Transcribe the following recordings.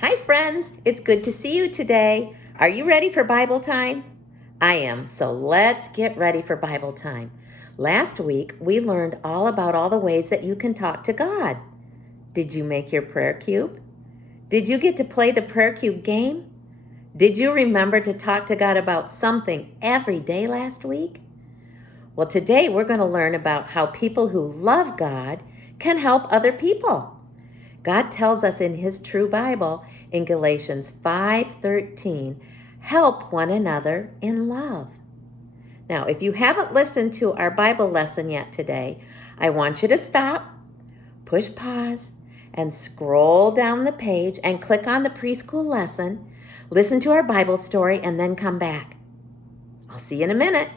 Hi friends, it's good to see you today. Are you ready for Bible time? I am, so let's get ready for Bible time. Last week, we learned all about all the ways that you can talk to God. Did you make your prayer cube? Did you get to play the prayer cube game? Did you remember to talk to God about something every day last week? Well, today we're going to learn about how people who love God can help other people. God tells us in his true Bible in Galatians 5:13, help one another in love. Now, if you haven't listened to our Bible lesson yet today, I want you to stop, push pause, and scroll down the page and click on the preschool lesson, listen to our Bible story, and then come back. I'll see you in a minute.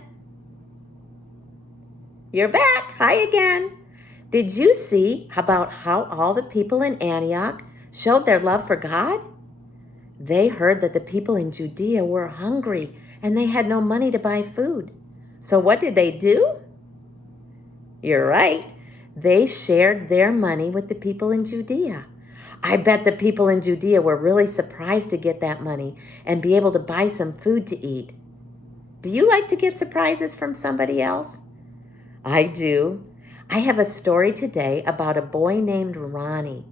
You're back. Hi again. Did you see about how all the people in Antioch showed their love for God? They heard that the people in Judea were hungry and they had no money to buy food. So what did they do? You're right. They shared their money with the people in Judea. I bet the people in Judea were really surprised to get that money and be able to buy some food to eat. Do you like to get surprises from somebody else? I do. I have a story today about a boy named Ronnie.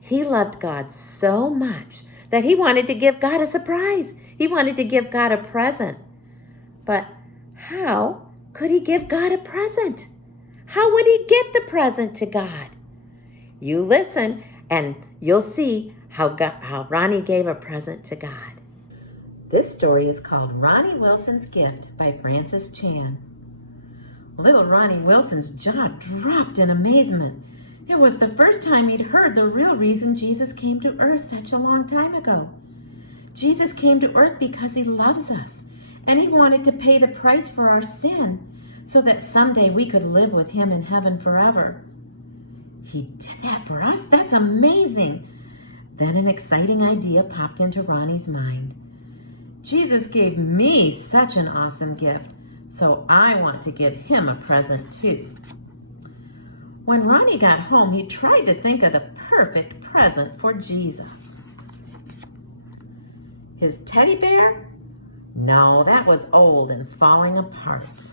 He loved God so much that he wanted to give God a surprise. He wanted to give God a present. But how could he give God a present? How would he get the present to God? You listen and you'll see how Ronnie gave a present to God. This story is called Ronnie Wilson's Gift by Francis Chan. Little Ronnie Wilson's jaw dropped in amazement. It was the first time he'd heard the real reason Jesus came to earth such a long time ago. Jesus came to earth because he loves us, and he wanted to pay the price for our sin so that someday we could live with him in heaven forever. He did that for us? That's amazing! Then an exciting idea popped into Ronnie's mind. Jesus gave me such an awesome gift, so I want to give him a present too. When Ronnie got home, he tried to think of the perfect present for Jesus. His teddy bear? No, that was old and falling apart.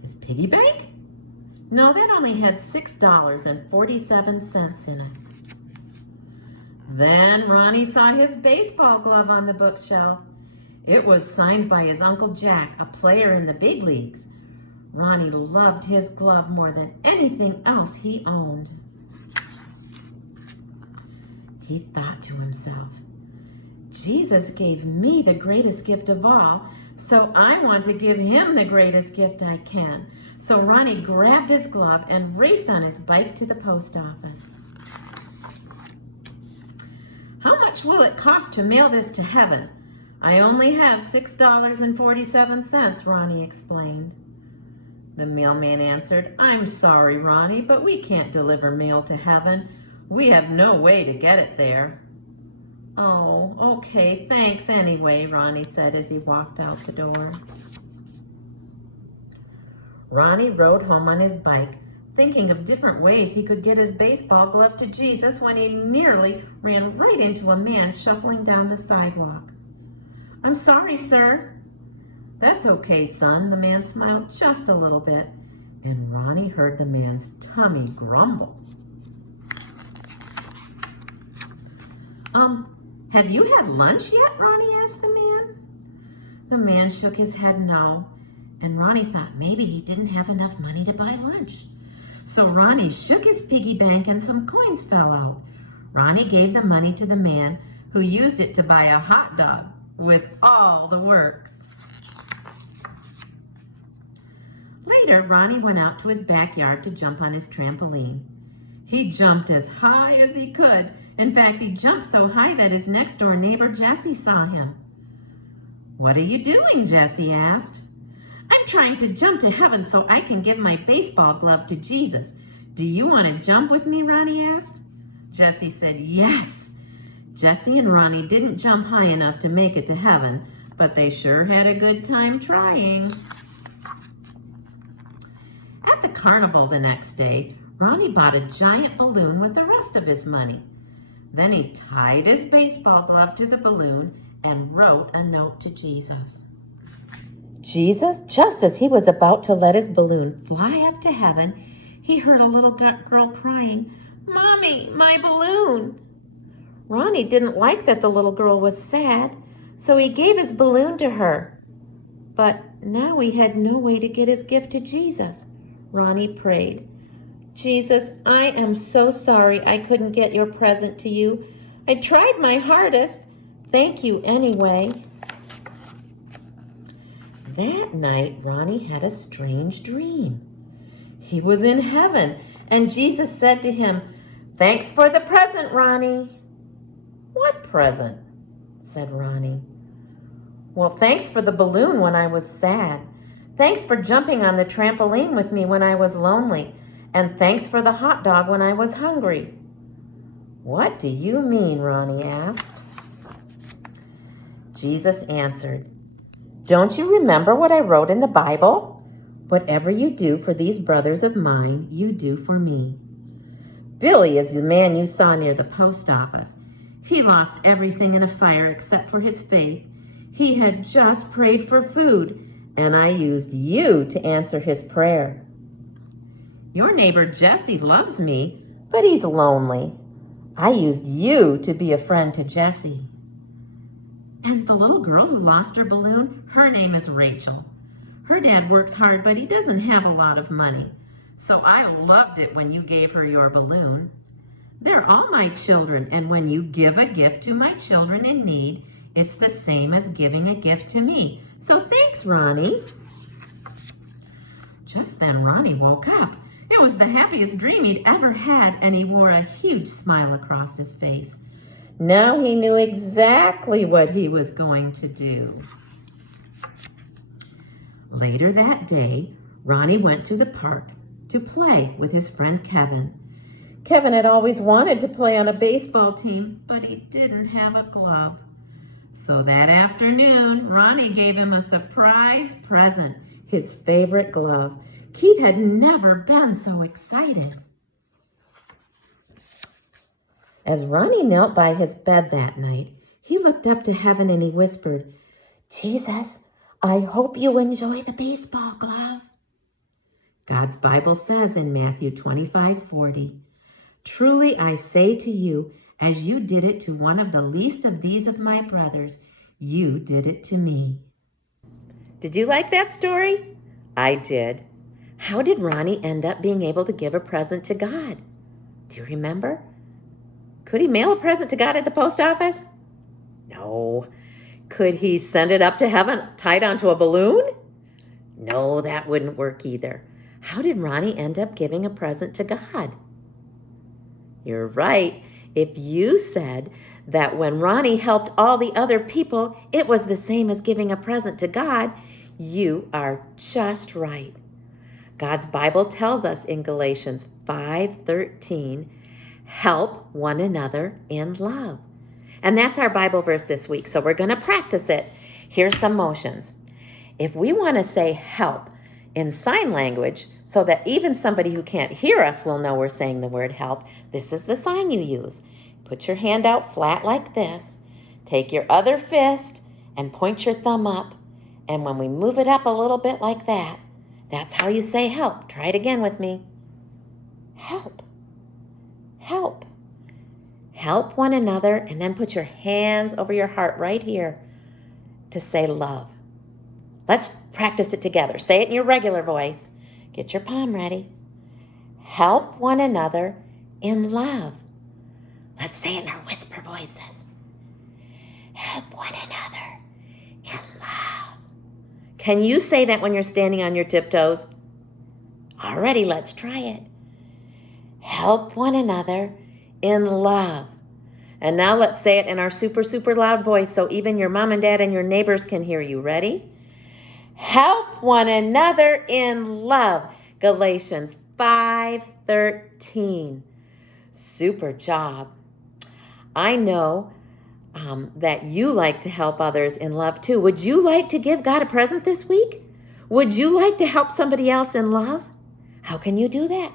His piggy bank? No, that only had $6.47 in it. Then Ronnie saw his baseball glove on the bookshelf. It was signed by his Uncle Jack, a player in the big leagues. Ronnie loved his glove more than anything else he owned. He thought to himself, Jesus gave me the greatest gift of all, so I want to give him the greatest gift I can. So Ronnie grabbed his glove and raced on his bike to the post office. How much will it cost to mail this to heaven? I only have $6.47, Ronnie explained. The mailman answered, I'm sorry, Ronnie, but we can't deliver mail to heaven. We have no way to get it there. Oh, okay, thanks anyway, Ronnie said as he walked out the door. Ronnie rode home on his bike, thinking of different ways he could get his baseball glove to Jesus when he nearly ran right into a man shuffling down the sidewalk. I'm sorry, sir. That's okay, son. The man smiled just a little bit, and Ronnie heard the man's tummy grumble. Have you had lunch yet? Ronnie asked the man. The man shook his head no, and Ronnie thought maybe he didn't have enough money to buy lunch. So Ronnie shook his piggy bank and some coins fell out. Ronnie gave the money to the man who used it to buy a hot dog with all the works. Later, Ronnie went out to his backyard to jump on his trampoline. He jumped as high as he could. In fact, he jumped so high that his next-door neighbor, Jessie, saw him. What are you doing? Jessie asked. I'm trying to jump to heaven so I can give my baseball glove to Jesus. Do you want to jump with me? Ronnie asked. Jessie said yes. Jessie and Ronnie didn't jump high enough to make it to heaven, but they sure had a good time trying. At the carnival the next day, Ronnie bought a giant balloon with the rest of his money. Then he tied his baseball glove to the balloon and wrote a note to Jesus. Jesus, just as he was about to let his balloon fly up to heaven, he heard a little girl crying, "Mommy, my balloon!" Ronnie didn't like that the little girl was sad, so he gave his balloon to her. But now he had no way to get his gift to Jesus. Ronnie prayed, "Jesus, I am so sorry I couldn't get your present to you. I tried my hardest. Thank you anyway." That night, Ronnie had a strange dream. He was in heaven, and Jesus said to him, "Thanks for the present, Ronnie." "What present?" said Ronnie. "Well, thanks for the balloon when I was sad. Thanks for jumping on the trampoline with me when I was lonely. And thanks for the hot dog when I was hungry." "What do you mean?" Ronnie asked. Jesus answered, "Don't you remember what I wrote in the Bible? Whatever you do for these brothers of mine, you do for me. Billy is the man you saw near the post office. He lost everything in a fire except for his faith. He had just prayed for food, and I used you to answer his prayer. Your neighbor Jesse loves me, but he's lonely. I used you to be a friend to Jesse. And the little girl who lost her balloon, her name is Rachel. Her dad works hard, but he doesn't have a lot of money. So I loved it when you gave her your balloon. They're all my children, and when you give a gift to my children in need, it's the same as giving a gift to me. So thanks, Ronnie." Just then, Ronnie woke up. It was the happiest dream he'd ever had, and he wore a huge smile across his face. Now he knew exactly what he was going to do. Later that day, Ronnie went to the park to play with his friend Kevin. Kevin had always wanted to play on a baseball team, but he didn't have a glove. So that afternoon, Ronnie gave him a surprise present, his favorite glove. Keith had never been so excited. As Ronnie knelt by his bed that night, he looked up to heaven and he whispered, "Jesus, I hope you enjoy the baseball glove." God's Bible says in Matthew 25:40, "Truly I say to you, as you did it to one of the least of these of my brothers, you did it to me." Did you like that story? I did. How did Ronnie end up being able to give a present to God? Do you remember? Could he mail a present to God at the post office? No. Could he send it up to heaven tied onto a balloon? No, that wouldn't work either. How did Ronnie end up giving a present to God? You're right. If you said that when Ronnie helped all the other people, it was the same as giving a present to God, you are just right. God's Bible tells us in Galatians 5:13, help one another in love. And that's our Bible verse this week, so we're going to practice it. Here's some motions. If we want to say help in sign language so that even somebody who can't hear us will know we're saying the word help, this is the sign you use. Put your hand out flat like this. Take your other fist and point your thumb up. And when we move it up a little bit like that, that's how you say help. Try it again with me. Help. Help. Help one another, and then put your hands over your heart right here to say love. Let's practice it together. Say it in your regular voice. Get your palm ready. Help one another in love. Let's say it in our whisper voices. Help one another in love. Can you say that when you're standing on your tiptoes? Alrighty, let's try it. Help one another in love. And now let's say it in our super, super loud voice so even your mom and dad and your neighbors can hear you. Ready? Help one another in love. Galatians 5:13. Super job. I know that you like to help others in love too. Would you like to give God a present this week? Would you like to help somebody else in love? How can you do that?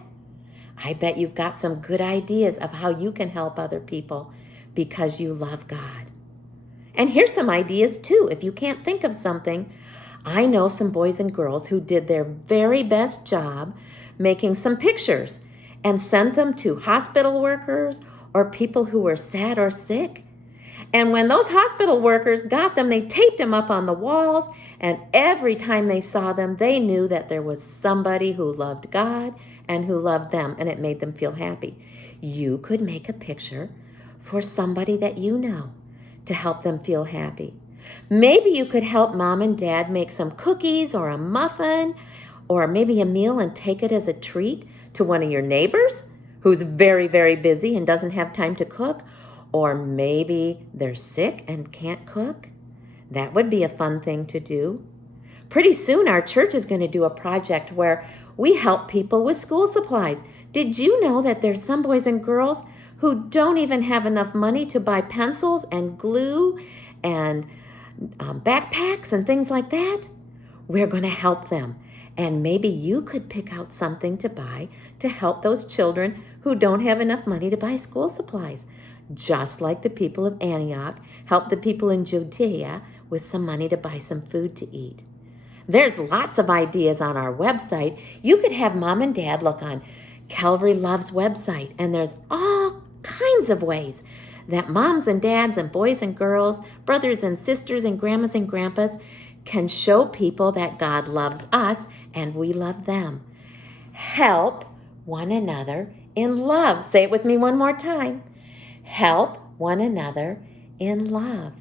I bet you've got some good ideas of how you can help other people. because you love God. And here's some ideas too. If you can't think of something, I know some boys and girls who did their very best job making some pictures and sent them to hospital workers or people who were sad or sick. And when those hospital workers got them, they taped them up on the walls, and every time they saw them, they knew that there was somebody who loved God and who loved them, and it made them feel happy. You could make a picture for somebody that you know to help them feel happy. Maybe you could help mom and dad make some cookies or a muffin or maybe a meal and take it as a treat to one of your neighbors who's very, very busy and doesn't have time to cook. Or maybe they're sick and can't cook. That would be a fun thing to do. Pretty soon our church is going to do a project where we help people with school supplies. Did you know that there's some boys and girls who don't even have enough money to buy pencils and glue and backpacks and things like that? We're going to help them. And maybe you could pick out something to buy to help those children who don't have enough money to buy school supplies. Just like the people of Antioch helped the people in Judea with some money to buy some food to eat. There's lots of ideas on our website. You could have mom and dad look on Calvary Love's website, and there's all kinds of ways that moms and dads and boys and girls, brothers and sisters and grandmas and grandpas can show people that God loves us and we love them. Help one another in love. Say it with me one more time. Help one another in love.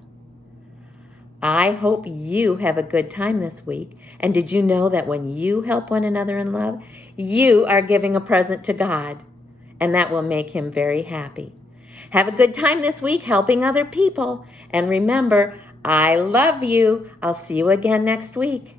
I hope you have a good time this week. And did you know that when you help one another in love, you are giving a present to God, and that will make him very happy. Have a good time this week helping other people. And remember, I love you. I'll see you again next week.